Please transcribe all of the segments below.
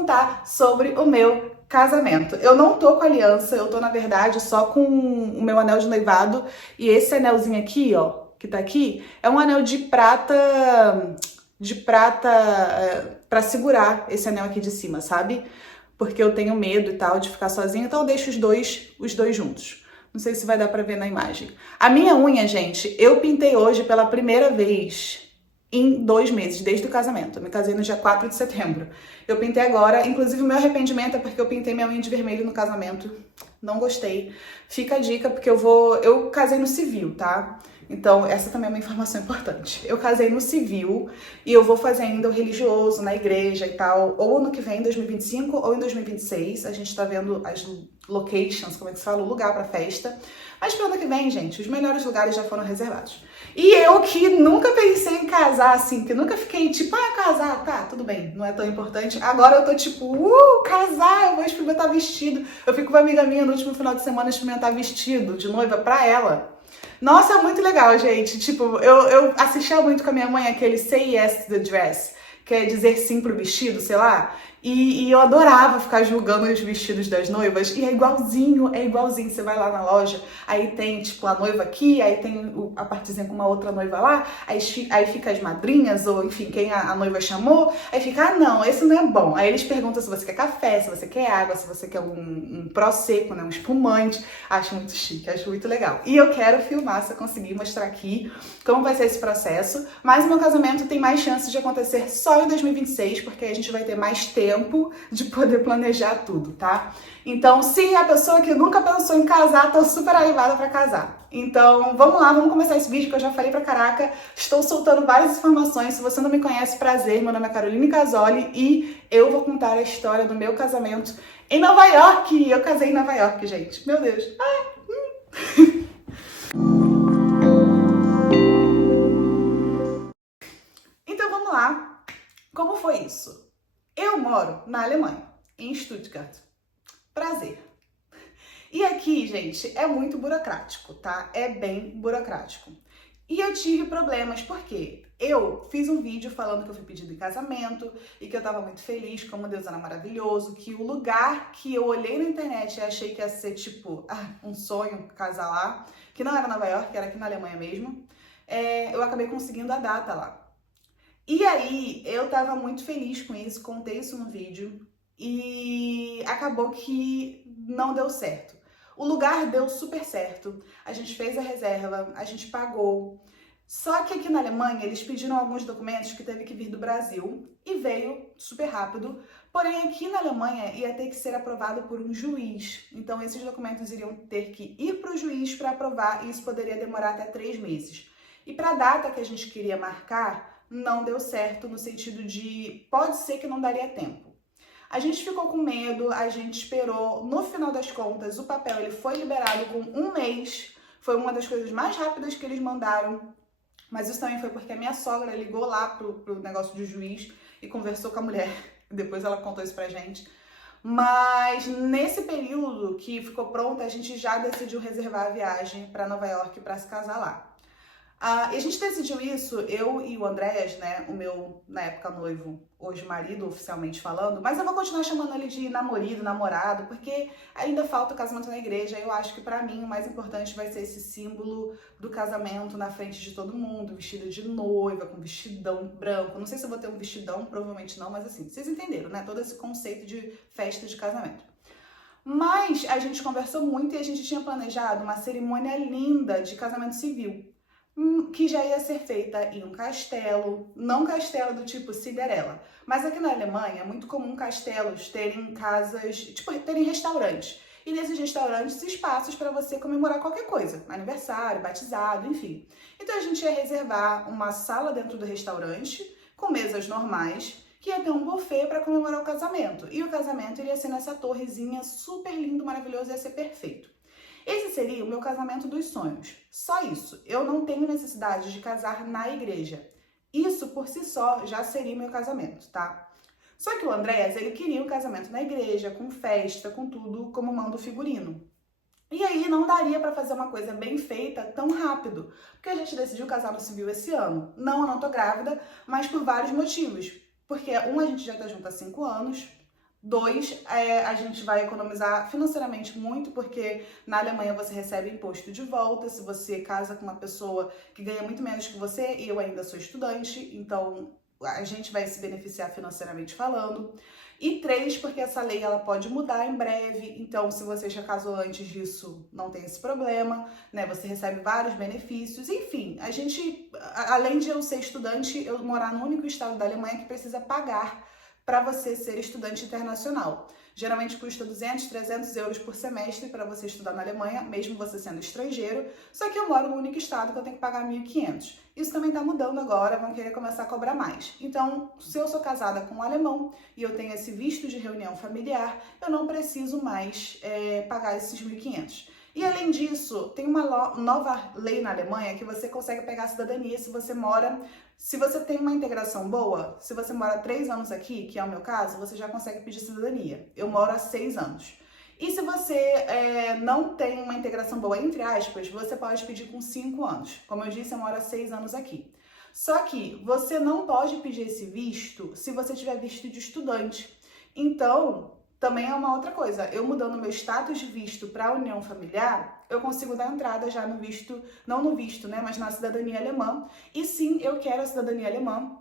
contar sobre o meu casamento. Eu não tô com aliança, eu tô, na verdade, só com o meu anel de noivado. E esse anelzinho aqui, ó, que tá aqui, é um anel de prata, pra segurar esse anel aqui de cima, sabe? Porque eu tenho medo e tal de ficar sozinha, então eu deixo os dois juntos. Não sei se vai dar pra ver na imagem. A minha unha, gente, eu pintei hoje pela primeira vez em 2 meses, desde o casamento. Eu me casei no dia 4 de setembro. Eu pintei agora, inclusive o meu arrependimento é porque eu pintei minha unha de vermelho no casamento. Não gostei. Fica a dica, porque eu casei no civil, tá? Então, essa também é uma informação importante. Eu casei no civil e eu vou fazer ainda o religioso na igreja e tal, ou no que vem, em 2025 ou em 2026. A gente tá vendo as locations, como é que se fala, o lugar pra festa. Mas pro ano que vem, gente, os melhores lugares já foram reservados. E eu que nunca pensei em casar, assim, que nunca fiquei tipo, casar, tá, tudo bem, não é tão importante. Agora eu tô tipo, casar, eu vou experimentar vestido. Eu fico com uma amiga minha no último final de semana experimentar vestido de noiva pra ela. Nossa, é muito legal, gente. Tipo, eu assistia muito com a minha mãe aquele Say Yes to the Dress, que é dizer sim pro vestido, sei lá. E eu adorava ficar julgando os vestidos das noivas. E é igualzinho. Você vai lá na loja, aí tem, tipo, a noiva aqui, aí tem a partezinha com uma outra noiva lá, aí fica as madrinhas, ou enfim, quem a noiva chamou, aí fica, não, esse não é bom. Aí eles perguntam se você quer café, se você quer água, se você quer um prosecco, né, um espumante. Acho muito chique, acho muito legal. E eu quero filmar, se eu conseguir mostrar aqui como vai ser esse processo. Mas o meu casamento tem mais chances de acontecer só em 2026, porque aí a gente vai ter mais tempo de poder planejar tudo, tá? Então, se a pessoa que nunca pensou em casar, tô super animada pra casar. Então, vamos lá, vamos começar esse vídeo que eu já falei pra caraca. Estou soltando várias informações. Se você não me conhece, prazer, meu nome é Caroline Casoli e eu vou contar a história do meu casamento em Nova York. Eu casei em Nova York, gente. Meu Deus. Então, vamos lá. Como foi isso? Eu moro na Alemanha, em Stuttgart. Prazer. E aqui, gente, é muito burocrático, tá? É bem burocrático. E eu tive problemas, porque eu fiz um vídeo falando que eu fui pedido em casamento e que eu tava muito feliz, como Deus era maravilhoso, que o lugar que eu olhei na internet e achei que ia ser, tipo, um sonho casar lá, que não era Nova York, era aqui na Alemanha mesmo, eu acabei conseguindo a data lá. E aí, eu tava muito feliz com isso, contei isso no vídeo e acabou que não deu certo. O lugar deu super certo, a gente fez a reserva, a gente pagou. Só que aqui na Alemanha, eles pediram alguns documentos que teve que vir do Brasil e veio super rápido. Porém, aqui na Alemanha ia ter que ser aprovado por um juiz. Então, esses documentos iriam ter que ir para o juiz para aprovar e isso poderia demorar até 3 meses. E para a data que a gente queria marcar, não deu certo no sentido de pode ser que não daria tempo. A gente ficou com medo, a gente esperou, no final das contas o papel ele foi liberado com 1 mês, foi uma das coisas mais rápidas que eles mandaram, mas isso também foi porque a minha sogra ligou lá pro negócio de juiz e conversou com a mulher, depois ela contou isso pra gente. Mas nesse período que ficou pronta, a gente já decidiu reservar a viagem para Nova York para se casar lá. E a gente decidiu isso, eu e o Andréas, né, o meu, na época, noivo, hoje marido, oficialmente falando, mas eu vou continuar chamando ele de namorado, namorado, porque ainda falta o casamento na igreja. Eu acho que pra mim o mais importante vai ser esse símbolo do casamento na frente de todo mundo, vestida de noiva, com vestidão branco. Não sei se eu vou ter um vestidão, provavelmente não, mas assim, vocês entenderam, né, todo esse conceito de festa de casamento. Mas a gente conversou muito e a gente tinha planejado uma cerimônia linda de casamento civil, que já ia ser feita em um castelo, não castelo do tipo Cinderela, mas aqui na Alemanha é muito comum castelos terem casas, tipo, terem restaurantes, e nesses restaurantes espaços para você comemorar qualquer coisa, aniversário, batizado, enfim. Então a gente ia reservar uma sala dentro do restaurante, com mesas normais, que ia ter um buffet para comemorar o casamento, e o casamento iria ser nessa torrezinha super lindo, maravilhoso, ia ser perfeito. Esse seria o meu casamento dos sonhos. Só isso. Eu não tenho necessidade de casar na igreja. Isso, por si só, já seria meu casamento, tá? Só que o Andréas, ele queria um casamento na igreja, com festa, com tudo, como manda o figurino. E aí não daria pra fazer uma coisa bem feita tão rápido, porque a gente decidiu casar no civil esse ano. Não, eu não tô grávida, mas por vários motivos. Porque, a gente já tá junto há 5 anos, 2, a gente vai economizar financeiramente muito, porque na Alemanha você recebe imposto de volta se você casa com uma pessoa que ganha muito menos que você, e eu ainda sou estudante, então a gente vai se beneficiar financeiramente falando. E 3, porque essa lei ela pode mudar em breve, então se você já casou antes disso, não tem esse problema, né? Você recebe vários benefícios, enfim, a gente, além de eu ser estudante, eu morar no único estado da Alemanha que precisa pagar para você ser estudante internacional. Geralmente custa 200, 300 euros por semestre para você estudar na Alemanha, mesmo você sendo estrangeiro, só que eu moro no único estado que eu tenho que pagar 1.500. Isso também está mudando agora, vão querer começar a cobrar mais. Então, se eu sou casada com um alemão e eu tenho esse visto de reunião familiar, eu não preciso mais pagar esses 1.500. E além disso, tem uma nova lei na Alemanha que você consegue pegar a cidadania se você tem uma integração boa, se você mora 3 anos aqui, que é o meu caso, você já consegue pedir cidadania. Eu moro há 6 anos. E se você não tem uma integração boa, entre aspas, você pode pedir com 5 anos. Como eu disse, eu moro há 6 anos aqui. Só que você não pode pedir esse visto se você tiver visto de estudante. Então, também é uma outra coisa. Eu mudando meu status de visto para a união familiar, eu consigo dar entrada já no visto, não no visto, né, mas na cidadania alemã. E sim, eu quero a cidadania alemã.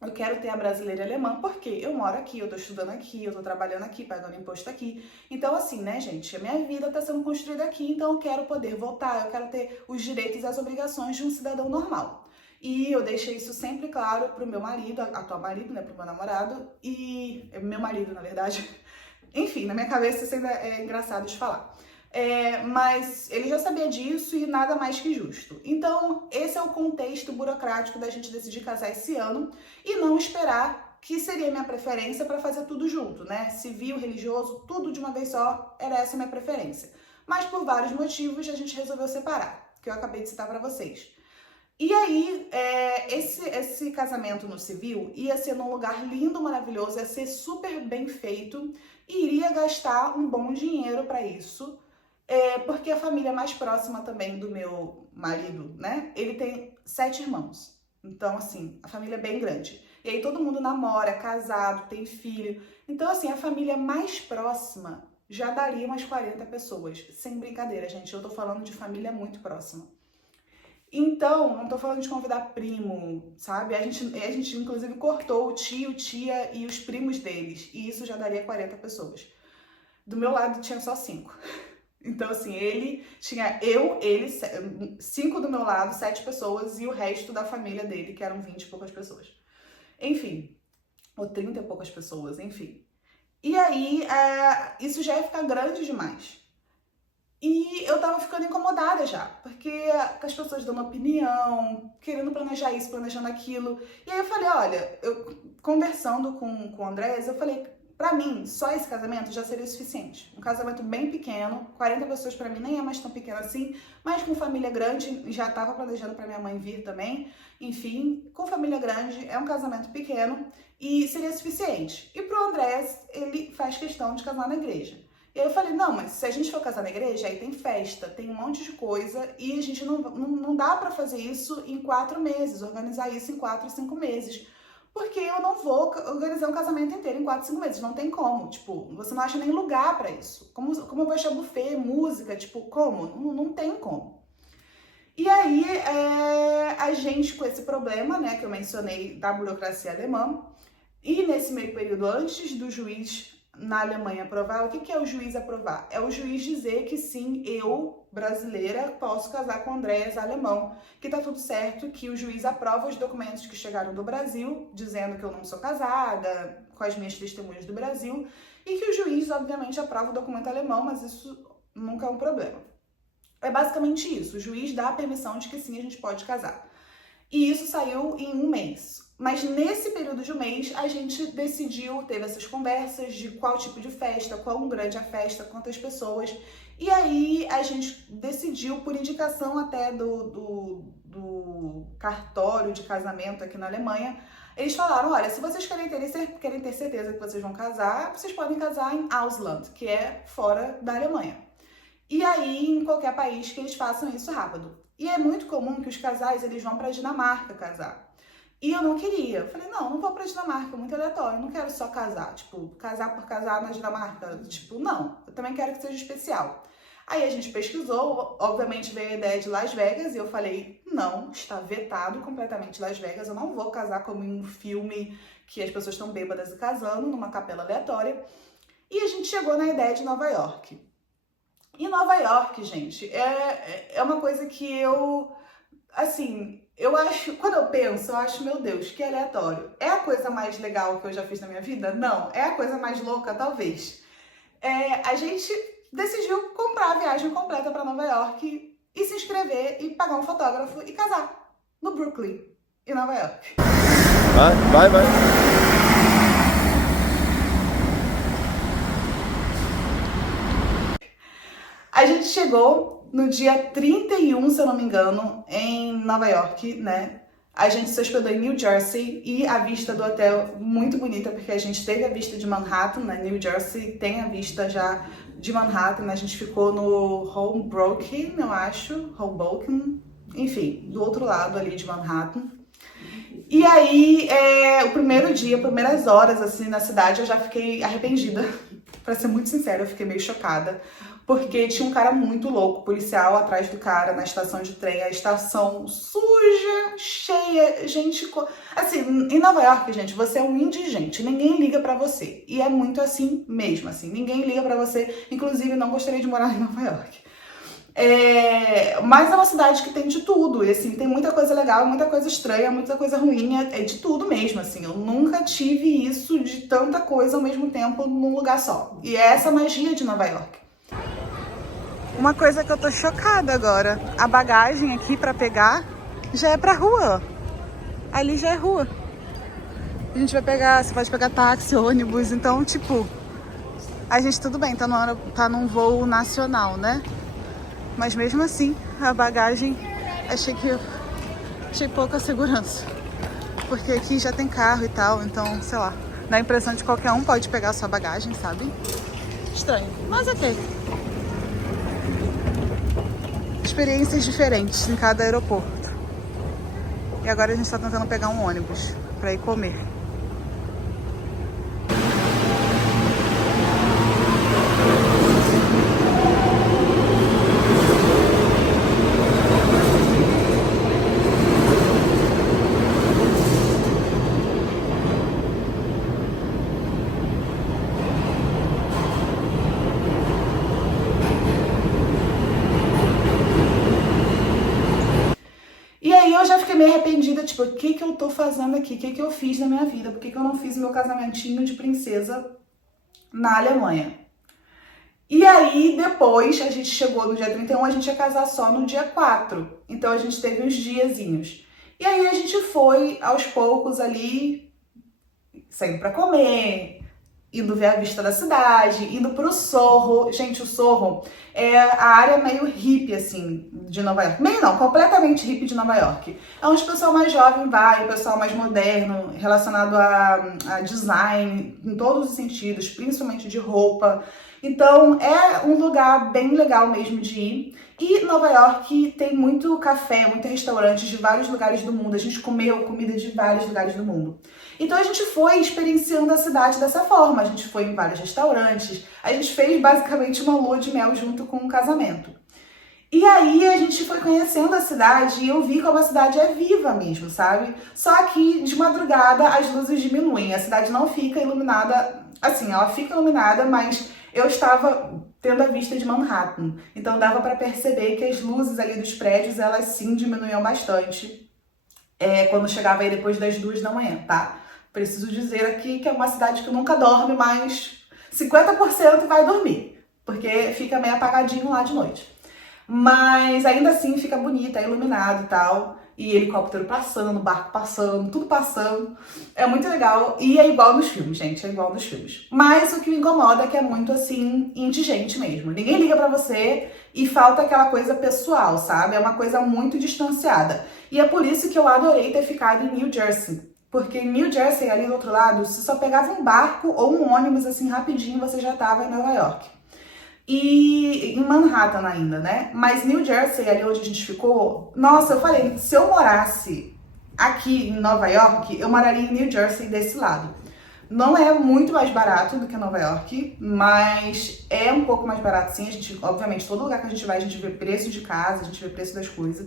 Eu quero ter a brasileira e alemã, porque eu moro aqui, eu tô estudando aqui, eu tô trabalhando aqui, pagando imposto aqui. Então, assim, né, gente, a minha vida tá sendo construída aqui, então eu quero poder voltar, eu quero ter os direitos e as obrigações de um cidadão normal. E eu deixei isso sempre claro pro meu marido, atual marido, né, pro meu namorado, e meu marido, na verdade. Enfim, na minha cabeça isso ainda é engraçado de falar. Mas ele já sabia disso e nada mais que justo. Então, esse é o contexto burocrático da gente decidir casar esse ano e não esperar que seria minha preferência para fazer tudo junto, né? Civil, religioso, tudo de uma vez só, era essa a minha preferência. Mas por vários motivos a gente resolveu separar, que eu acabei de citar para vocês. E aí, esse casamento no civil ia ser num lugar lindo, maravilhoso, ia ser super bem feito e iria gastar um bom dinheiro para isso, porque a família mais próxima também do meu marido, né, ele tem 7 irmãos. Então, assim, a família é bem grande. E aí todo mundo namora, é casado, tem filho. Então, assim, a família mais próxima já daria umas 40 pessoas. Sem brincadeira, gente, eu tô falando de família muito próxima. Então, não tô falando de convidar primo, sabe? A gente inclusive cortou o tio, tia e os primos deles. E isso já daria 40 pessoas. Do meu lado tinha só 5. Então, assim, ele, 5 do meu lado, 7 pessoas e o resto da família dele, que eram 20 e poucas pessoas. Enfim, ou 30 e poucas pessoas, enfim. E aí, isso já ia ficar grande demais. E eu tava ficando incomodada já, porque as pessoas dando opinião, querendo planejar isso, planejando aquilo. E aí eu falei, olha, eu conversando com o Andrés, eu falei, pra mim, só esse casamento já seria o suficiente. Um casamento bem pequeno, 40 pessoas pra mim nem é mais tão pequeno assim, mas com família grande, já tava planejando pra minha mãe vir também. Enfim, com família grande, é um casamento pequeno e seria suficiente. E pro Andrés, ele faz questão de casar na igreja. E aí eu falei, não, mas se a gente for casar na igreja, aí tem festa, tem um monte de coisa e a gente não dá pra fazer isso em 4 meses, organizar isso em 4, 5 meses. Porque eu não vou organizar um casamento inteiro em 4, 5 meses, não tem como, tipo, você não acha nem lugar pra isso. Como eu vou achar buffet, música, tipo, como? Não tem como. E aí, a gente com esse problema, né, que eu mencionei da burocracia alemã, e nesse meio período, antes do juiz na Alemanha aprovar, o que é o juiz aprovar? É o juiz dizer que sim, eu, brasileira, posso casar com o Andrés, alemão, que tá tudo certo, que o juiz aprova os documentos que chegaram do Brasil, dizendo que eu não sou casada, com as minhas testemunhas do Brasil, e que o juiz, obviamente, aprova o documento alemão, mas isso nunca é um problema. É basicamente isso, o juiz dá a permissão de que sim, a gente pode casar. E isso saiu em 1 mês. Mas nesse período de 1 mês, a gente decidiu, teve essas conversas de qual tipo de festa, quão grande a festa, quantas pessoas. E aí a gente decidiu, por indicação até do cartório de casamento aqui na Alemanha, eles falaram, olha, se vocês querem ter certeza que vocês vão casar, vocês podem casar em Ausland, que é fora da Alemanha. E aí, em qualquer país que eles façam isso rápido. E é muito comum que os casais, eles vão para a Dinamarca casar. E eu não queria. Eu falei, não vou pra Dinamarca, muito aleatório. Eu não quero só casar, tipo, casar por casar na Dinamarca. Tipo, não. Eu também quero que seja especial. Aí a gente pesquisou, obviamente veio a ideia de Las Vegas e eu falei, não, está vetado completamente Las Vegas. Eu não vou casar como em um filme que as pessoas estão bêbadas e casando numa capela aleatória. E a gente chegou na ideia de Nova York. E Nova York, gente, é uma coisa que eu, assim, eu acho, quando eu penso, eu acho, meu Deus, que aleatório. É a coisa mais legal que eu já fiz na minha vida? Não. É a coisa mais louca? Talvez. A gente decidiu comprar a viagem completa para Nova York e se inscrever e pagar um fotógrafo e casar no Brooklyn, em Nova York. Vai. A gente chegou no dia 31, se eu não me engano, em Nova York, né? A gente se hospedou em New Jersey e a vista do hotel muito bonita, porque a gente teve a vista de Manhattan, né? New Jersey tem a vista já de Manhattan, né? A gente ficou no Hoboken, eu acho, Hoboken, enfim, do outro lado ali de Manhattan. E aí, o primeiro dia, primeiras horas, assim, na cidade, eu já fiquei arrependida. Pra ser muito sincera, eu fiquei meio chocada. Porque tinha um cara muito louco, policial, atrás do cara, na estação de trem. A estação suja, cheia, gente... Assim, em Nova York, gente, você é um indigente. Ninguém liga pra você. E é muito assim mesmo, assim. Ninguém liga pra você. Inclusive, não gostaria de morar em Nova York. Mas é uma cidade que tem de tudo, e assim, tem muita coisa legal, muita coisa estranha, muita coisa ruim, é de tudo mesmo, assim, eu nunca tive isso de tanta coisa ao mesmo tempo num lugar só, e é essa magia de Nova York. Uma coisa que eu tô chocada agora, a bagagem aqui pra pegar já é pra rua, ali já é rua, a gente vai pegar, você pode pegar táxi, ônibus, então tipo, a gente tudo bem, tá num voo nacional, né? Mas mesmo assim, a bagagem, achei pouca segurança. Porque aqui já tem carro e tal, então, sei lá, dá a impressão de que qualquer um pode pegar a sua bagagem, sabe? Estranho, mas ok. Experiências diferentes em cada aeroporto. E agora a gente tá tentando pegar um ônibus pra ir comer. E aí eu já fiquei meio arrependida, tipo, o que eu tô fazendo aqui? O que eu fiz na minha vida? Por que eu não fiz meu casamentinho de princesa na Alemanha? E aí depois, a gente chegou no dia 31, a gente ia casar só no dia 4. Então a gente teve uns diazinhos. E aí a gente foi aos poucos ali, saindo pra comer, indo ver a vista da cidade, indo pro Sorro. Gente, o Sorro é a área meio hippie, assim, de Nova York. Meio não, completamente hippie de Nova York. É onde o pessoal mais jovem vai, o pessoal mais moderno, relacionado a design, em todos os sentidos, principalmente de roupa. Então, é um lugar bem legal mesmo de ir. E Nova York tem muito café, muito restaurante de vários lugares do mundo. A gente comeu comida de vários lugares do mundo. Então a gente foi experienciando a cidade dessa forma. A gente foi em vários restaurantes. A gente fez basicamente uma lua de mel junto com um casamento. E aí a gente foi conhecendo a cidade e eu vi como a cidade é viva mesmo, sabe? Só que de madrugada as luzes diminuem. A cidade não fica iluminada, assim, ela fica iluminada, mas eu estava tendo a vista de Manhattan. Então dava para perceber que as luzes ali dos prédios, elas sim diminuíam bastante quando chegava aí depois das 2 da manhã, tá? Preciso dizer aqui que é uma cidade que nunca dorme, mas 50% vai dormir, porque fica meio apagadinho lá de noite. Mas ainda assim fica bonita, é iluminado e tal. E helicóptero passando, barco passando, tudo passando. É muito legal e é igual nos filmes, gente, é igual nos filmes. Mas o que me incomoda é que é muito assim, indigente mesmo. Ninguém liga pra você e falta aquela coisa pessoal, sabe? É uma coisa muito distanciada. E é por isso que eu adorei ter ficado em New Jersey. Porque em New Jersey, ali do outro lado, você só pegava um barco ou um ônibus assim rapidinho, você já tava em Nova York. E em Manhattan ainda, né? Mas New Jersey, ali onde a gente ficou, nossa, eu falei, se eu morasse aqui em Nova York, eu moraria em New Jersey desse lado. Não é muito mais barato do que Nova York, mas é um pouco mais barato sim. A gente, obviamente, todo lugar que a gente vai, a gente vê preço de casa, a gente vê preço das coisas.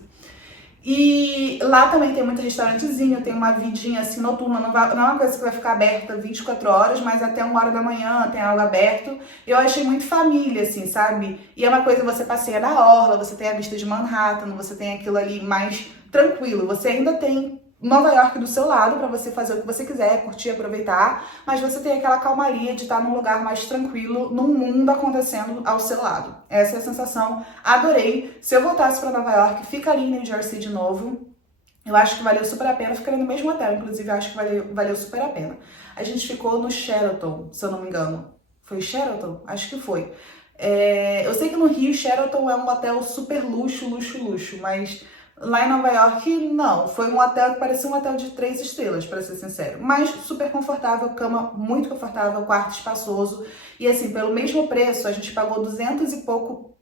E lá também tem muito restaurantezinho, tem uma vidinha assim noturna, não é uma coisa que vai ficar aberta 24 horas, mas até 1 hora da manhã tem algo aberto. Eu achei muito família, assim, sabe? E é uma coisa, você passeia na orla, você tem a vista de Manhattan, você tem aquilo ali mais tranquilo. Você ainda tem Nova York do seu lado para você fazer o que você quiser, curtir, aproveitar, mas você tem aquela calmaria de estar num lugar mais tranquilo, num mundo acontecendo ao seu lado. Essa é a sensação. Adorei. Se eu voltasse para Nova York, ficaria em New Jersey de novo. Eu acho que valeu super a pena. Ficaria no mesmo hotel, inclusive, eu acho que valeu super a pena. A gente ficou no Sheraton, se eu não me engano. Foi Sheraton? Acho que foi. Eu sei que no Rio, Sheraton é um hotel super luxo, mas lá em Nova York, não. Foi um hotel que parecia um hotel de 3 estrelas, para ser sincero. Mas super confortável, cama muito confortável, quarto espaçoso. E assim, pelo mesmo preço, a gente pagou 200 e pouco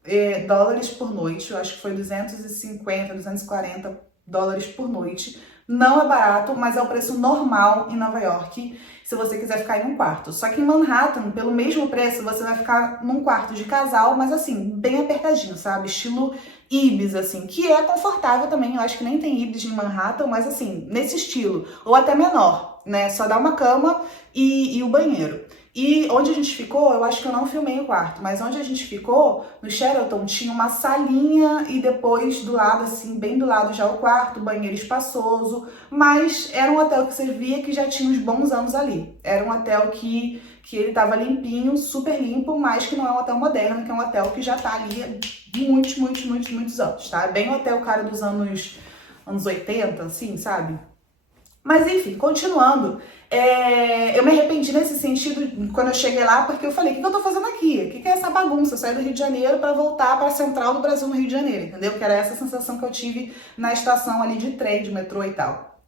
dólares por noite. Eu acho que foi 250, 240 dólares por noite. Não é barato, mas é o preço normal em Nova York, se você quiser ficar em um quarto. Só que em Manhattan, pelo mesmo preço, você vai ficar num quarto de casal, mas assim, bem apertadinho, sabe? Estilo Ibis, assim, que é confortável também. Eu acho que nem tem Ibis em Manhattan, mas assim, nesse estilo. Ou até menor, né? Só dá uma cama e o banheiro. E onde a gente ficou, eu acho que eu não filmei o quarto, mas onde a gente ficou, no Sheraton, tinha uma salinha e depois do lado, assim, bem do lado já o quarto, banheiro espaçoso, mas era um hotel que você via que já tinha uns bons anos ali. Era um hotel que ele tava limpinho, super limpo, mas que não é um hotel moderno, que é um hotel que já tá ali há muitos anos, tá? É bem um hotel, cara, dos anos 80, assim, sabe? Mas enfim, continuando, eu me arrependi nesse sentido quando eu cheguei lá, porque eu falei, o que eu tô fazendo aqui? O que é essa bagunça? Eu saí do Rio de Janeiro para voltar para a central do Brasil no Rio de Janeiro, entendeu? Que era essa sensação que eu tive na estação ali de trem, de metrô e tal.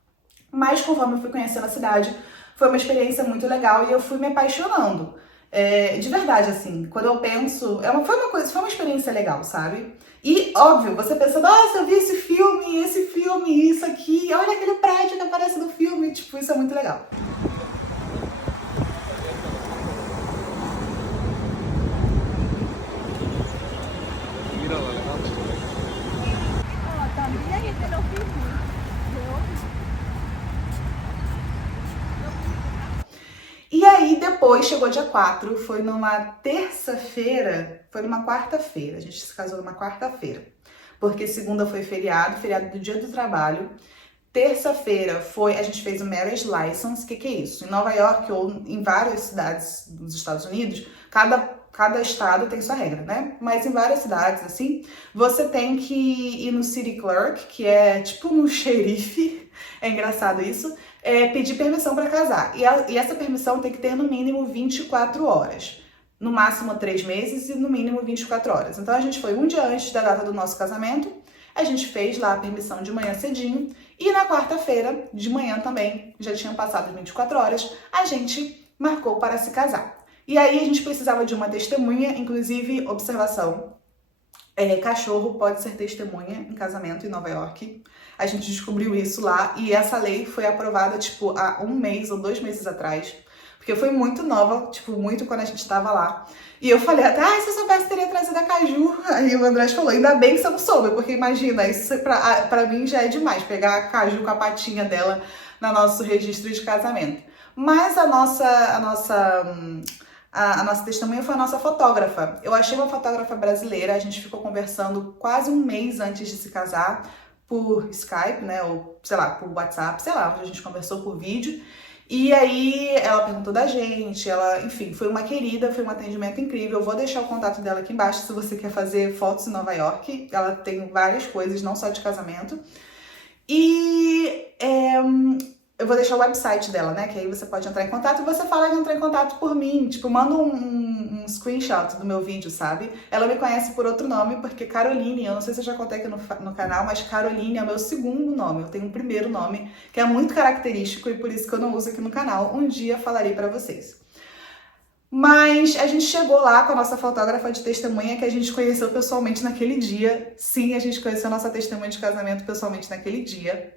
Mas conforme eu fui conhecendo a cidade, foi uma experiência muito legal e eu fui me apaixonando. De verdade, assim, quando eu penso, foi uma experiência legal, sabe? E, óbvio, você pensa, nossa, eu vi esse filme, isso aqui, olha aquele prédio que aparece no filme, tipo, isso é muito legal. E aí, depois, chegou dia 4, foi numa terça-feira, foi numa quarta-feira, a gente se casou numa quarta-feira, porque segunda foi feriado do Dia do Trabalho. Terça-feira a gente fez o Marriage License. O que é isso? Em Nova York ou em várias cidades dos Estados Unidos, cada estado tem sua regra, né? Mas em várias cidades, assim, você tem que ir no City Clerk, que é tipo no xerife, é engraçado isso, pedir permissão para casar. E essa permissão tem que ter no mínimo 24 horas. No máximo 3 meses e no mínimo 24 horas. Então a gente foi um dia antes da data do nosso casamento, a gente fez lá a permissão de manhã cedinho, e na quarta-feira, de manhã também, já tinham passado 24 horas, a gente marcou para se casar. E aí a gente precisava de uma testemunha, inclusive, observação, cachorro pode ser testemunha em casamento em Nova York. A gente descobriu isso lá e essa lei foi aprovada, tipo, há 1 mês ou 2 meses atrás. Porque foi muito nova, tipo, muito quando a gente tava lá. E eu falei até, se eu soubesse, teria trazido a caju. Aí o Andrés falou, ainda bem que você não soube, porque imagina, isso pra mim já é demais, pegar a caju com a patinha dela no nosso registro de casamento. Mas a nossa testemunha foi a nossa fotógrafa. Eu achei uma fotógrafa brasileira, a gente ficou conversando quase 1 mês antes de se casar, por Skype, né, ou sei lá, por WhatsApp, sei lá, onde a gente conversou por vídeo. E aí ela perguntou da gente, enfim, foi uma querida, foi um atendimento incrível. Eu vou deixar o contato dela aqui embaixo se você quer fazer fotos em Nova York. Ela tem várias coisas, não só de casamento. E eu vou deixar o website dela, né? Que aí você pode entrar em contato e você fala que entrou em contato por mim. Tipo, manda um screenshot do meu vídeo, sabe? Ela me conhece por outro nome, porque Caroline, eu não sei se eu já contei aqui no canal, mas Caroline é o meu segundo nome. Eu tenho um primeiro nome, que é muito característico e por isso que eu não uso aqui no canal. Um dia falarei pra vocês. Mas a gente chegou lá com a nossa fotógrafa de testemunha, que a gente conheceu pessoalmente naquele dia. Sim, a gente conheceu a nossa testemunha de casamento pessoalmente naquele dia.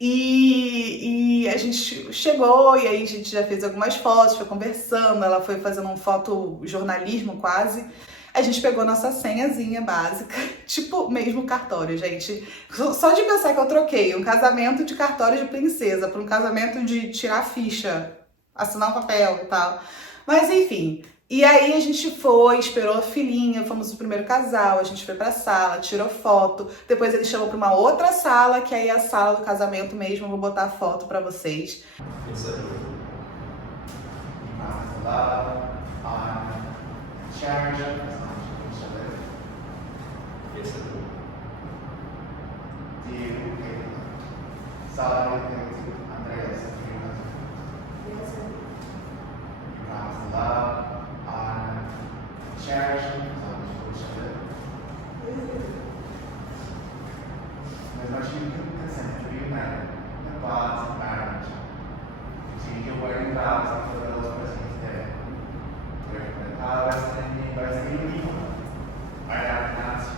E a gente chegou e aí a gente já fez algumas fotos, foi conversando, ela foi fazendo um fotojornalismo quase. A gente pegou nossa senhazinha básica, tipo mesmo cartório, gente. Só de pensar que eu troquei um casamento de cartório de princesa para um casamento de tirar ficha, assinar um papel e tal. Mas enfim, e aí a gente foi, esperou a filhinha, fomos o primeiro casal, a gente foi pra sala, tirou foto, depois ele chamou pra uma outra sala, que aí é a sala do casamento mesmo, eu vou botar a foto pra vocês. It's love, honor, charity, it's a deal, sorry, Andreas, love, honor, charity, mas nós tínhamos que consent to be united in bonds of marriage. See your wedding vows and for those present today. Vai ser unida. Vai dar nasce,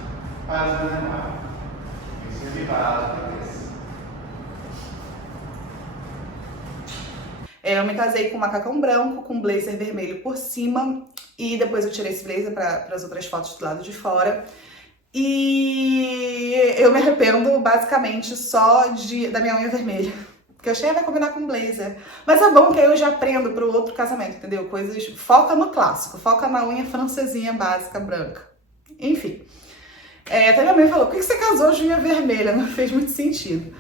faz o demais. Isso é vivado por isso. Eu me casei com um macacão branco, com um blazer vermelho por cima, e depois eu tirei esse blazer para as outras fotos do lado de fora. E eu me arrependo basicamente só da minha unha vermelha, porque eu achei que vai combinar com blazer. Mas é bom que aí eu já aprendo pro outro casamento, entendeu? Coisas, foca no clássico, foca na unha francesinha básica branca. Enfim. Até minha mãe falou, por que você casou de unha vermelha? Não fez muito sentido.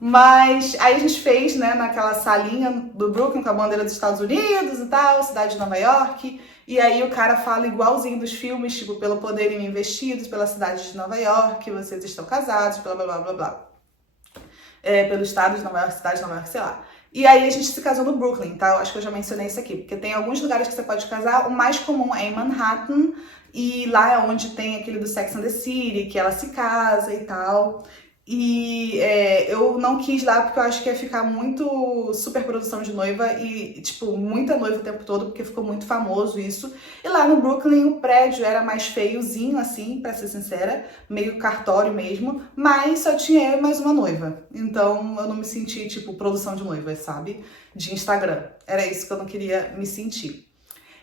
Mas aí a gente fez, né, naquela salinha do Brooklyn com a bandeira dos Estados Unidos e tal, cidade de Nova York. E aí o cara fala igualzinho dos filmes, tipo, pelo poderem investidos, pela cidade de Nova York, vocês estão casados, blá blá blá blá blá. Pelo estado de Nova York, cidade de Nova York, sei lá. E aí a gente se casou no Brooklyn, tá? Eu acho que eu já mencionei isso aqui, porque tem alguns lugares que você pode casar. O mais comum é em Manhattan, e lá é onde tem aquele do Sex and the City, que ela se casa e tal. E eu não quis lá porque eu acho que ia ficar muito super produção de noiva e, tipo, muita noiva o tempo todo, porque ficou muito famoso isso. E lá no Brooklyn o prédio era mais feiozinho, assim, pra ser sincera, meio cartório mesmo, mas só tinha eu e mais uma noiva. Então eu não me senti, tipo, produção de noiva, sabe? De Instagram. Era isso que eu não queria me sentir.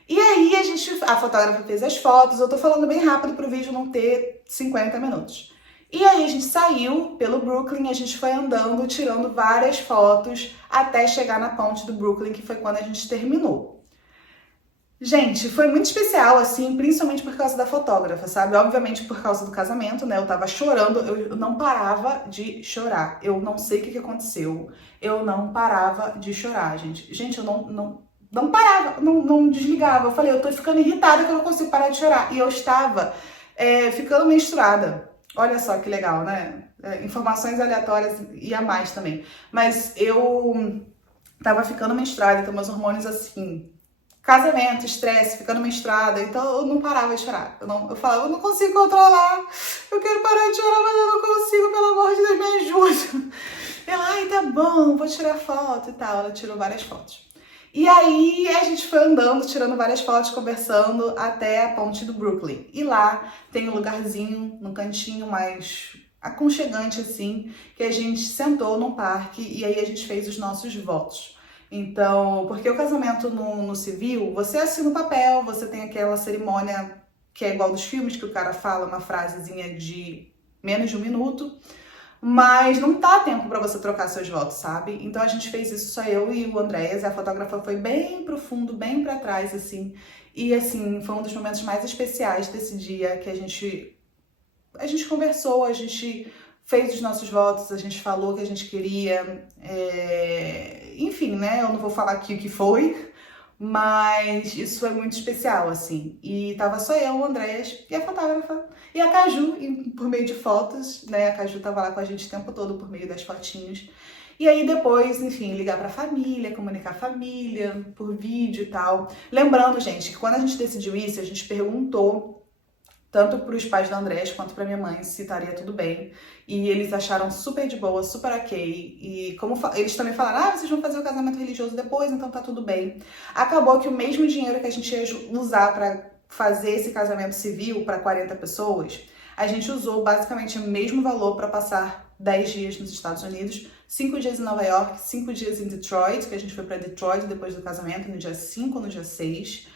E aí a fotógrafa fez as fotos, eu tô falando bem rápido pro vídeo não ter 50 minutos. E aí a gente saiu pelo Brooklyn, a gente foi andando, tirando várias fotos até chegar na ponte do Brooklyn, que foi quando a gente terminou. Gente, foi muito especial, assim, principalmente por causa da fotógrafa, sabe? Obviamente por causa do casamento, né? Eu tava chorando, eu não parava de chorar. Eu não sei o que aconteceu, eu não parava de chorar, gente. Gente, eu não parava, não desligava. Eu falei, eu tô ficando irritada que eu não consigo parar de chorar. E eu estava ficando menstruada. Olha só que legal, né? Informações aleatórias e a mais também. Mas eu tava ficando menstruada, então meus hormônios assim, casamento, estresse, ficando menstruada, então eu não parava de chorar. Eu falava, eu não consigo controlar, eu quero parar de chorar, mas eu não consigo, pelo amor de Deus, me ajuda. Ela, ai, tá bom, vou tirar foto e tal. Ela tirou várias fotos. E aí a gente foi andando, tirando várias fotos, conversando até a ponte do Brooklyn. E lá tem um lugarzinho, num cantinho mais aconchegante assim, que a gente sentou num parque e aí a gente fez os nossos votos. Então, porque o casamento no civil, você assina o papel, você tem aquela cerimônia que é igual dos filmes, que o cara fala uma frasezinha de menos de 1 minuto. Mas não tá tempo pra você trocar seus votos, sabe? Então a gente fez isso só eu e o Andreas, e a fotógrafa foi bem pro fundo, bem pra trás, assim. E assim, foi um dos momentos mais especiais desse dia, que a gente conversou, a gente fez os nossos votos, a gente falou o que a gente queria. Enfim, né? Eu não vou falar aqui o que foi, mas isso foi muito especial, assim. E tava só eu, o Andreas e a fotógrafa. E a Caju, por meio de fotos, né? A Caju tava lá com a gente o tempo todo por meio das fotinhos. E aí depois, enfim, ligar pra família, comunicar a família, por vídeo e tal. Lembrando, gente, que quando a gente decidiu isso, a gente perguntou tanto pros pais da Andrés quanto pra minha mãe se estaria tudo bem. E eles acharam super de boa, super ok. E como eles também falaram, vocês vão fazer o casamento religioso depois, então tá tudo bem. Acabou que o mesmo dinheiro que a gente ia usar pra fazer esse casamento civil para 40 pessoas, a gente usou basicamente o mesmo valor para passar 10 dias nos Estados Unidos, 5 dias em Nova York, 5 dias em Detroit, que a gente foi para Detroit depois do casamento, no dia 5 ou no dia 6.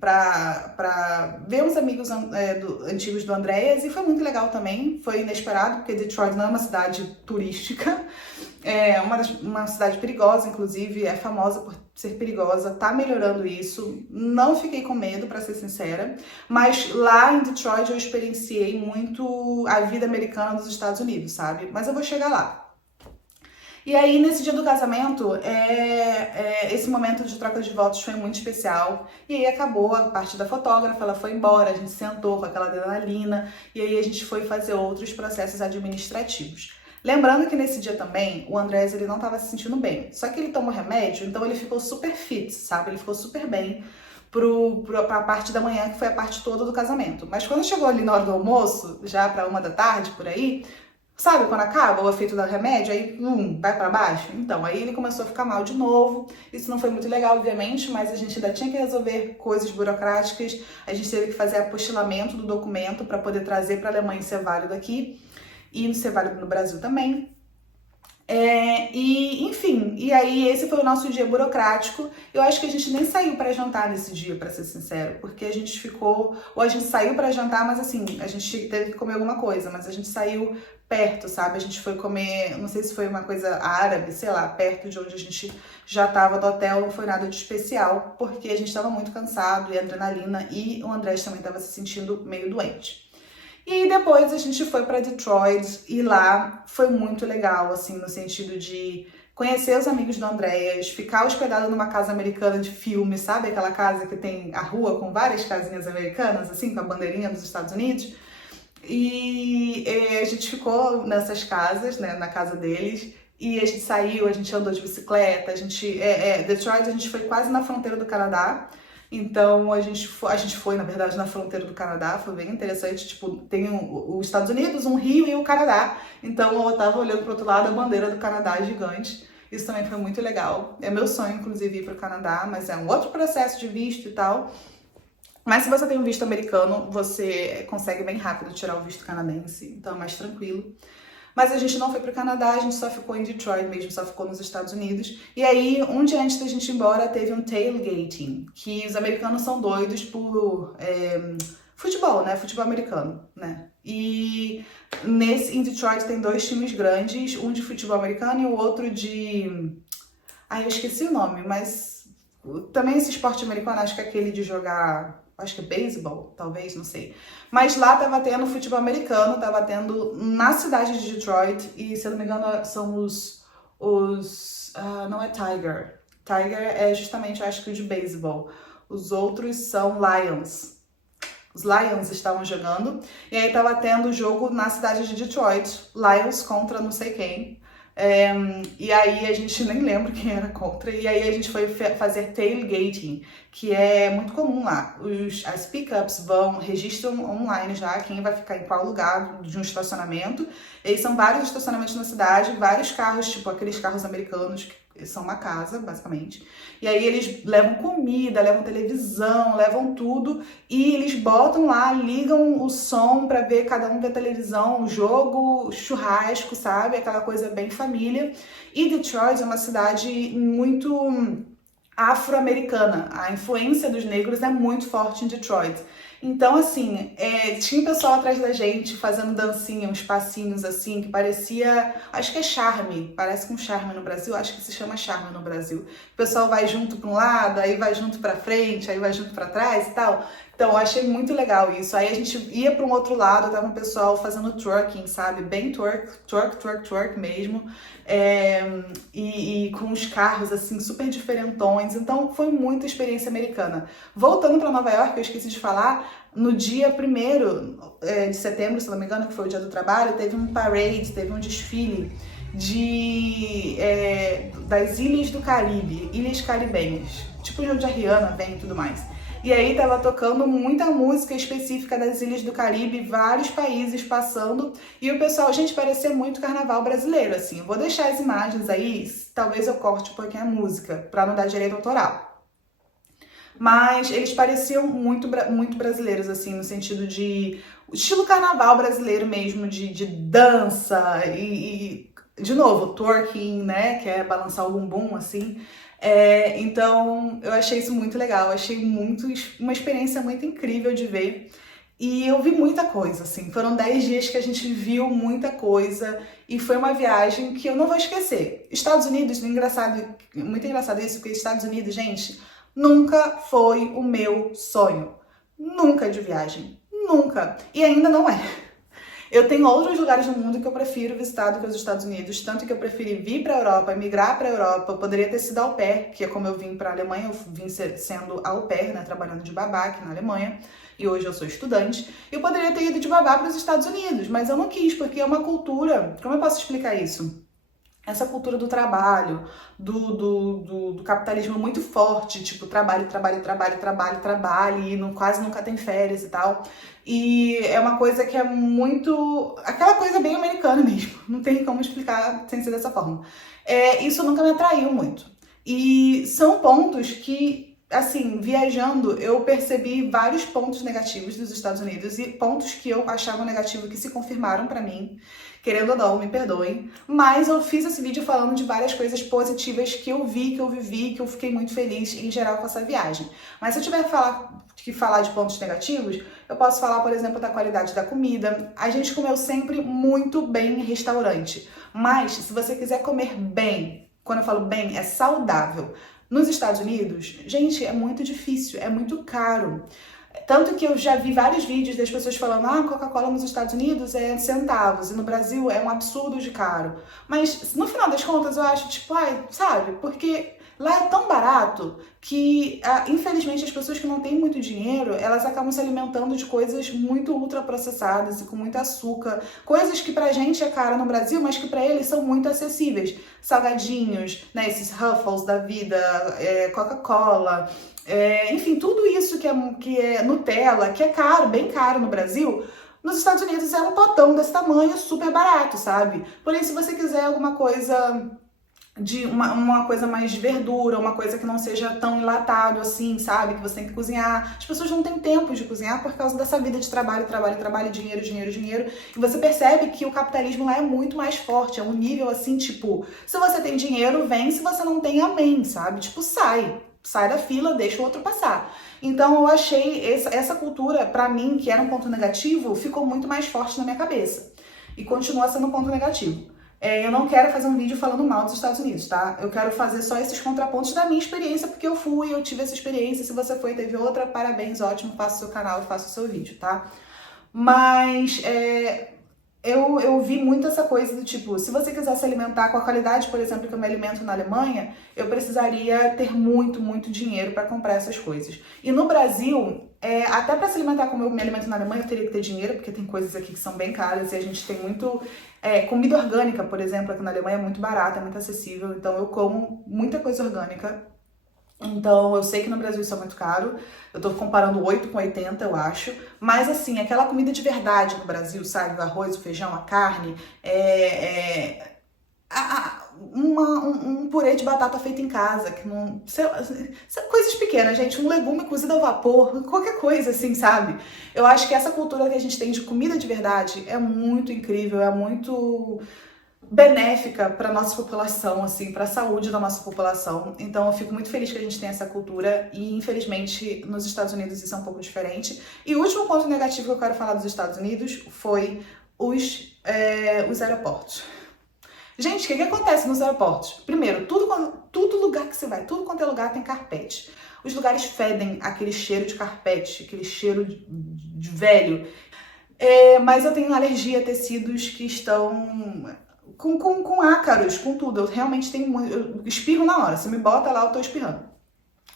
Pra ver uns amigos antigos do Andréas, e foi muito legal também, foi inesperado, porque Detroit não é uma cidade turística, é uma cidade perigosa, inclusive, é famosa por ser perigosa, tá melhorando isso, não fiquei com medo, pra ser sincera, mas lá em Detroit eu experienciei muito a vida americana dos Estados Unidos, sabe? Mas eu vou chegar lá. E aí, nesse dia do casamento, esse momento de troca de votos foi muito especial. E aí acabou a parte da fotógrafa, ela foi embora, a gente sentou com aquela adrenalina, e aí a gente foi fazer outros processos administrativos. Lembrando que nesse dia também, o Andrés, ele não estava se sentindo bem. Só que ele tomou remédio, então ele ficou super fit, sabe? Ele ficou super bem pra parte da manhã, que foi a parte toda do casamento. Mas quando chegou ali na hora do almoço, já pra 1 da tarde, por aí, sabe quando acaba o efeito do remédio, aí vai pra baixo? Então, aí ele começou a ficar mal de novo. Isso não foi muito legal, obviamente, mas a gente ainda tinha que resolver coisas burocráticas. A gente teve que fazer apostilamento do documento para poder trazer para a Alemanha ser válido aqui e ser válido no Brasil também. Enfim, e aí esse foi o nosso dia burocrático. Eu acho que a gente nem saiu para jantar nesse dia, para ser sincero, porque a gente ficou, ou a gente saiu para jantar, mas assim, a gente teve que comer alguma coisa, mas a gente saiu perto, sabe? A gente foi comer, não sei se foi uma coisa árabe, sei lá, perto de onde a gente já tava do hotel, não foi nada de especial, porque a gente tava muito cansado e adrenalina, e o Andrés também tava se sentindo meio doente. E aí depois a gente foi para Detroit, e lá foi muito legal, assim, no sentido de conhecer os amigos do Andréas, ficar hospedado numa casa americana de filme, sabe? Aquela casa que tem a rua com várias casinhas americanas, assim, com a bandeirinha dos Estados Unidos. E a gente ficou nessas casas, né, na casa deles, e a gente saiu, a gente andou de bicicleta, Detroit a gente foi quase na fronteira do Canadá. Então a gente foi, na verdade, na fronteira do Canadá, foi bem interessante, tipo, tem os Estados Unidos, um rio e o Canadá, então eu tava olhando pro outro lado, a bandeira do Canadá gigante, isso também foi muito legal, é meu sonho, inclusive, ir pro Canadá, mas é um outro processo de visto e tal, mas se você tem um visto americano, você consegue bem rápido tirar o visto canadense, então é mais tranquilo. Mas a gente não foi pro Canadá, a gente só ficou em Detroit mesmo, só ficou nos Estados Unidos. E aí, um dia antes da gente ir embora, teve um tailgating, que os americanos são doidos por futebol, né? Futebol americano, né? E em Detroit tem 2 times grandes, um de futebol americano e o outro de... Ai, eu esqueci o nome, mas também esse esporte americano, acho que é aquele de jogar... Acho que é beisebol, talvez, não sei. Mas lá tava tendo futebol americano, tava tendo na cidade de Detroit, e se eu não me engano são não é Tiger. Tiger é justamente, acho que o de beisebol. Os outros são Lions. Os Lions estavam jogando, e aí tava tendo jogo na cidade de Detroit. Lions contra não sei quem. E aí a gente nem lembra quem era contra, e aí a gente foi fazer tailgating, que é muito comum lá. As pickups registram online já quem vai ficar em qual lugar de um estacionamento, e são vários estacionamentos na cidade, vários carros, tipo aqueles carros americanos que são uma casa, basicamente. E aí eles levam comida, levam televisão, levam tudo, e eles botam lá, ligam o som pra ver, cada um ver televisão, um jogo, churrasco, sabe? Aquela coisa bem família. E Detroit é uma cidade muito afro-americana. A influência dos negros é muito forte em Detroit. Então, assim, tinha pessoal atrás da gente fazendo dancinha, uns passinhos assim, que parecia, acho que é charme, parece com charme no Brasil, acho que se chama charme no Brasil. O pessoal vai junto para um lado, aí vai junto para frente, aí vai junto para trás e tal. Então, eu achei muito legal isso. Aí a gente ia para um outro lado, tava um pessoal fazendo twerking, sabe? Bem twerk mesmo. E com os carros, assim, super diferentões. Então, foi muita experiência americana. Voltando para Nova York, eu esqueci de falar, no dia 1º de setembro, se não me engano, que foi o dia do trabalho, teve um parade, teve um desfile das ilhas do Caribe, ilhas caribenhas, tipo de onde a Rihanna vem e tudo mais. E aí tava tocando muita música específica das Ilhas do Caribe, vários países passando, e o pessoal, gente, parecia muito carnaval brasileiro, assim. Eu vou deixar as imagens aí, talvez eu corte um pouquinho a música, pra não dar direito autoral. Mas eles pareciam muito brasileiros, assim, no sentido de... estilo carnaval brasileiro mesmo, de dança e de novo, twerking, né, que é balançar o bumbum, assim. Então, eu achei isso muito legal, achei uma experiência muito incrível de ver. E eu vi muita coisa, assim, foram 10 dias que a gente viu muita coisa e foi uma viagem que eu não vou esquecer. Estados Unidos, muito engraçado isso, porque Estados Unidos, gente, nunca foi o meu sonho. Nunca de viagem, nunca. E ainda não é. Eu tenho outros lugares no mundo que eu prefiro visitar do que os Estados Unidos, tanto que eu preferi vir para a Europa, migrar para a Europa. Eu poderia ter sido au pair, que é como eu vim para a Alemanha, eu vim sendo au pair, né, trabalhando de babá aqui na Alemanha, e hoje eu sou estudante. Eu poderia ter ido de babá para os Estados Unidos, mas eu não quis, porque é uma cultura, como eu posso explicar isso? Essa cultura do trabalho, do capitalismo muito forte, tipo, trabalho, e quase nunca tem férias e tal. E é uma coisa que é muito... aquela coisa bem americana mesmo, não tem como explicar sem ser dessa forma. Isso nunca me atraiu muito. E são pontos que, assim, viajando, eu percebi vários pontos negativos dos Estados Unidos e pontos que eu achava negativo que se confirmaram pra mim. Querendo ou não, me perdoem, mas eu fiz esse vídeo falando de várias coisas positivas que eu vi, que eu vivi, que eu fiquei muito feliz em geral com essa viagem. Mas se eu tiver que falar de pontos negativos, eu posso falar, por exemplo, da qualidade da comida. A gente comeu sempre muito bem em restaurante, mas se você quiser comer bem, quando eu falo bem, é saudável. Nos Estados Unidos, gente, é muito difícil, é muito caro. Tanto que eu já vi vários vídeos das pessoas falando Coca-Cola nos Estados Unidos é centavos e no Brasil é um absurdo de caro. Mas no final das contas eu acho, tipo, sabe? Porque lá é tão barato que, infelizmente, as pessoas que não têm muito dinheiro, elas acabam se alimentando de coisas muito ultraprocessadas e com muito açúcar. Coisas que pra gente é cara no Brasil, mas que pra eles são muito acessíveis. Salgadinhos, né? Esses Ruffles da vida, Coca-Cola... enfim, tudo isso que é Nutella, que é caro, bem caro no Brasil, nos Estados Unidos é um potão desse tamanho, super barato, sabe? Porém, se você quiser alguma coisa uma coisa mais de verdura, uma coisa que não seja tão enlatado assim, sabe? Que você tem que cozinhar. As pessoas não têm tempo de cozinhar por causa dessa vida de trabalho, dinheiro. E você percebe que o capitalismo lá é muito mais forte, é um nível assim, tipo, se você tem dinheiro, vem, se você não tem, amém, sabe? Tipo, sai da fila, deixa o outro passar. Então eu achei essa cultura, pra mim, que era um ponto negativo, ficou muito mais forte na minha cabeça. E continua sendo um ponto negativo. Eu não quero fazer um vídeo falando mal dos Estados Unidos, tá? Eu quero fazer só esses contrapontos da minha experiência, porque eu tive essa experiência. Se você foi e teve outra, parabéns, ótimo, faça o seu canal e faça o seu vídeo, tá? Mas eu vi muito essa coisa do tipo, se você quiser se alimentar com a qualidade, por exemplo, que eu me alimento na Alemanha, eu precisaria ter muito, muito dinheiro para comprar essas coisas. E no Brasil, até para se alimentar como eu me alimento na Alemanha, eu teria que ter dinheiro, porque tem coisas aqui que são bem caras e a gente tem muito... comida orgânica, por exemplo, aqui na Alemanha é muito barata, é muito acessível, então eu como muita coisa orgânica. Então, eu sei que no Brasil isso é muito caro, eu tô comparando 8 com 80, eu acho, mas assim, aquela comida de verdade no Brasil, sabe, o arroz, o feijão, a carne, um purê de batata feito em casa, que não, sei lá, são coisas pequenas, gente, um legume cozido ao vapor, qualquer coisa assim, sabe? Eu acho que essa cultura que a gente tem de comida de verdade é muito incrível, é muito... benéfica para nossa população, assim, para a saúde da nossa população. Então eu fico muito feliz que a gente tem essa cultura e infelizmente nos Estados Unidos isso é um pouco diferente. E o último ponto negativo que eu quero falar dos Estados Unidos foi os aeroportos. Gente, o que acontece nos aeroportos? Primeiro, todo lugar que você vai, tudo quanto é lugar tem carpete. Os lugares fedem aquele cheiro de carpete, aquele cheiro de velho. Mas eu tenho alergia a tecidos que estão... com ácaros, com tudo. Eu realmente tenho muito... Eu espirro na hora. Se me bota lá, eu tô espirrando.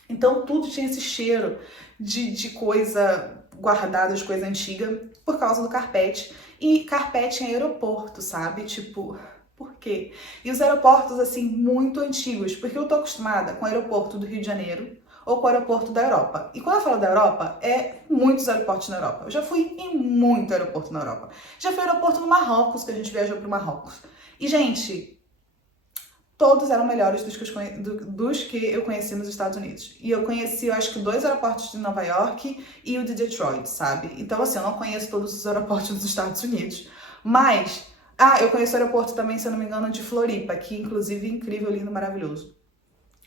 Então, tudo tinha esse cheiro de coisa guardada, de coisa antiga, por causa do carpete. E carpete em aeroporto, sabe? Tipo, por quê? E os aeroportos, assim, muito antigos. Porque eu tô acostumada com o aeroporto do Rio de Janeiro ou com o aeroporto da Europa. E quando eu falo da Europa, muitos aeroportos na Europa. Eu já fui em muito aeroporto na Europa. Já fui aeroporto no Marrocos, que a gente viajou pro Marrocos. E, gente, todos eram melhores dos que eu conheci nos Estados Unidos. E eu conheci, eu acho que 2 aeroportos de Nova York e o de Detroit, sabe? Então, assim, eu não conheço todos os aeroportos dos Estados Unidos. Mas Ah, eu conheço o aeroporto também, se eu não me engano, de Floripa, que inclusive é incrível, lindo, maravilhoso.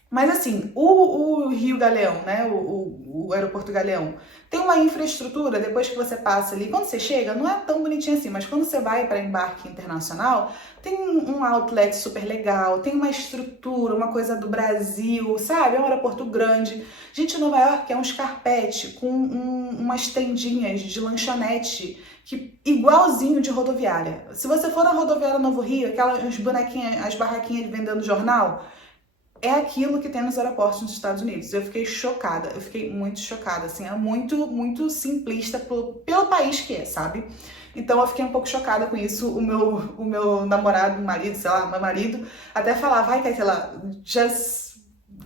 Mas assim, o Rio Galeão, né, o aeroporto Galeão, tem uma infraestrutura, depois que você passa ali, quando você chega, não é tão bonitinho assim, mas quando você vai para embarque internacional, tem um outlet super legal, tem uma estrutura, uma coisa do Brasil, sabe? É um aeroporto grande. Gente, Nova York é um escarpete com umas tendinhas de lanchonete, que, igualzinho de rodoviária. Se você for na rodoviária Novo Rio, aquelas bonequinhas, as barraquinhas vendendo jornal, é aquilo que tem nos aeroportos nos Estados Unidos. Eu fiquei chocada, eu fiquei muito chocada, assim, é muito, muito simplista pelo país que é, sabe? Então eu fiquei um pouco chocada com isso. O meu namorado, marido, sei lá, meu marido, até falava, vai, Caetela, just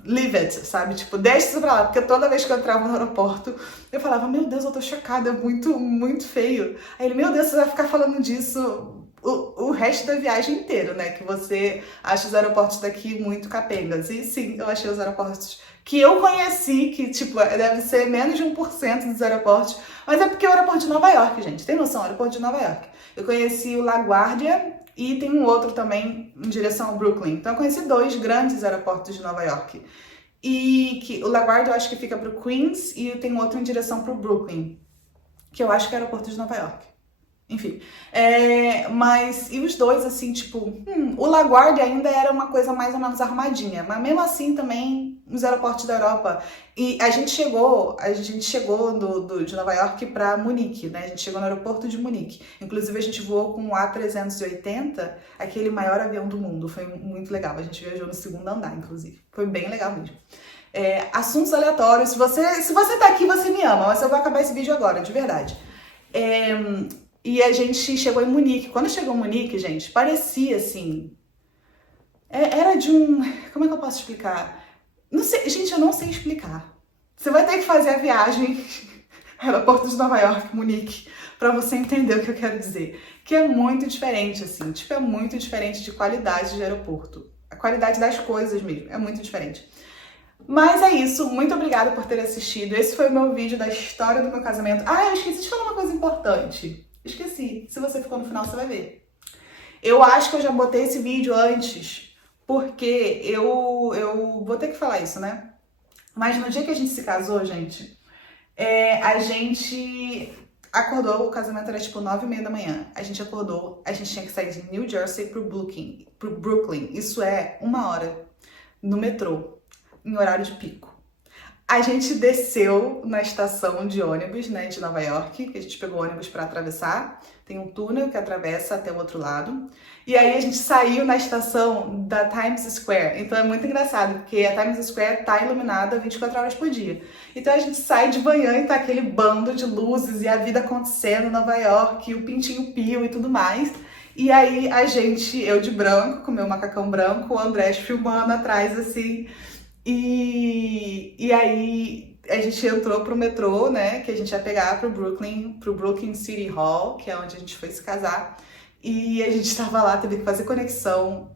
leave it, sabe? Tipo, deixa isso pra lá, porque toda vez que eu entrava no aeroporto, eu falava, meu Deus, eu tô chocada, é muito, muito feio. Aí ele, meu Deus, você vai ficar falando disso o resto da viagem inteiro, né? Que você acha os aeroportos daqui muito capengas. E sim, eu achei os aeroportos que eu conheci, que tipo, deve ser menos de 1% dos aeroportos, mas é porque é o aeroporto de Nova York, gente. Tem noção? O aeroporto de Nova York. Eu conheci o LaGuardia e tem um outro também em direção ao Brooklyn. Então eu conheci 2 grandes aeroportos de Nova York. E que o LaGuardia eu acho que fica pro Queens e tem outro em direção pro Brooklyn, que eu acho que é o aeroporto de Nova York. Enfim, mas e os 2, assim, tipo, o LaGuardia ainda era uma coisa mais ou menos arrumadinha, mas mesmo assim também os aeroportos da Europa, e a gente chegou de Nova York para Munique, né, a gente chegou no aeroporto de Munique, inclusive a gente voou com o A380, aquele maior avião do mundo, foi muito legal, a gente viajou no 2º andar, inclusive, foi bem legal mesmo. Assuntos aleatórios, se você tá aqui, você me ama, mas eu vou acabar esse vídeo agora, de verdade. E a gente chegou em Munique. Quando chegou em Munique, gente, parecia assim... Era de um... Como é que eu posso explicar? Não sei, gente, eu não sei explicar. Você vai ter que fazer a viagem aeroporto de Nova York, Munique, pra você entender o que eu quero dizer. Que é muito diferente, assim. Tipo, é muito diferente de qualidade de aeroporto. A qualidade das coisas mesmo. É muito diferente. Mas é isso. Muito obrigada por ter assistido. Esse foi o meu vídeo da história do meu casamento. Ah, eu esqueci de falar uma coisa importante. Esqueci. Se você ficou no final, você vai ver. Eu acho que eu já botei esse vídeo antes, porque eu vou ter que falar isso, né? Mas no dia que a gente se casou, gente, a gente acordou, o casamento era tipo 9h30 da manhã. A gente acordou, a gente tinha que sair de New Jersey pro Brooklyn. Isso é 1 hora no metrô, em horário de pico. A gente desceu na estação de ônibus, né, de Nova York, que a gente pegou ônibus para atravessar. Tem um túnel que atravessa até o outro lado. E aí a gente saiu na estação da Times Square. Então é muito engraçado, porque a Times Square tá iluminada 24 horas por dia. Então a gente sai de manhã e tá aquele bando de luzes e a vida acontecendo em Nova York, e o pintinho pio e tudo mais. E aí eu de branco, com meu macacão branco, o Andrés filmando atrás, assim... E aí a gente entrou pro metrô, né, que a gente ia pegar pro Brooklyn City Hall, que é onde a gente foi se casar. E a gente tava lá, teve que fazer conexão,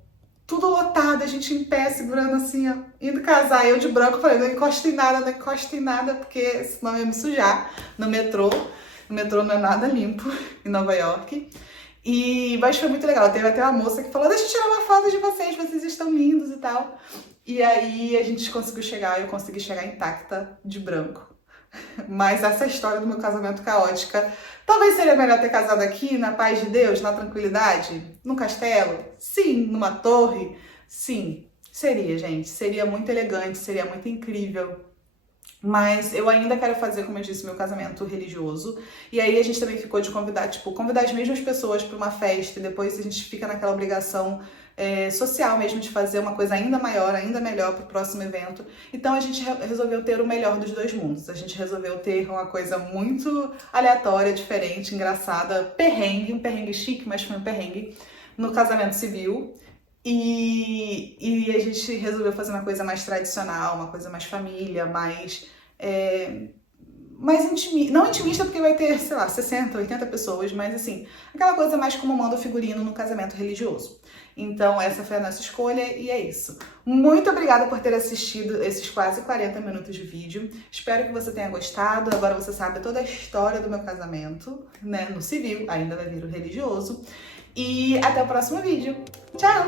tudo lotado, a gente em pé, segurando assim, ó, indo casar. Eu de branco falei, não encosta em nada, porque senão eu ia me sujar no metrô. O metrô não é nada limpo em Nova York. Mas foi muito legal, teve até uma moça que falou, deixa eu tirar uma foto de vocês estão lindos e tal. E aí a gente conseguiu chegar, eu consegui chegar intacta, de branco. Mas essa história do meu casamento caótica, talvez seria melhor ter casado aqui, na paz de Deus, na tranquilidade, num castelo? Sim. Numa torre? Sim. Seria, gente. Seria muito elegante, seria muito incrível. Mas eu ainda quero fazer, como eu disse, meu casamento religioso. E aí a gente também ficou de convidar as mesmas pessoas para uma festa. E depois a gente fica naquela obrigação social mesmo de fazer uma coisa ainda maior, ainda melhor para o próximo evento. Então a gente resolveu ter o melhor dos 2 mundos. A gente resolveu ter uma coisa muito aleatória, diferente, engraçada, um perrengue chique, mas foi um perrengue no casamento civil. E a gente resolveu fazer uma coisa mais tradicional, uma coisa mais família, mais intimista. Não intimista porque vai ter, sei lá, 60, 80 pessoas, mas assim, aquela coisa mais como manda o figurino no casamento religioso. Então essa foi a nossa escolha e é isso. Muito obrigada por ter assistido esses quase 40 minutos de vídeo. Espero que você tenha gostado. Agora você sabe toda a história do meu casamento, né, no civil, ainda vai vir o religioso. E até o próximo vídeo. Tchau!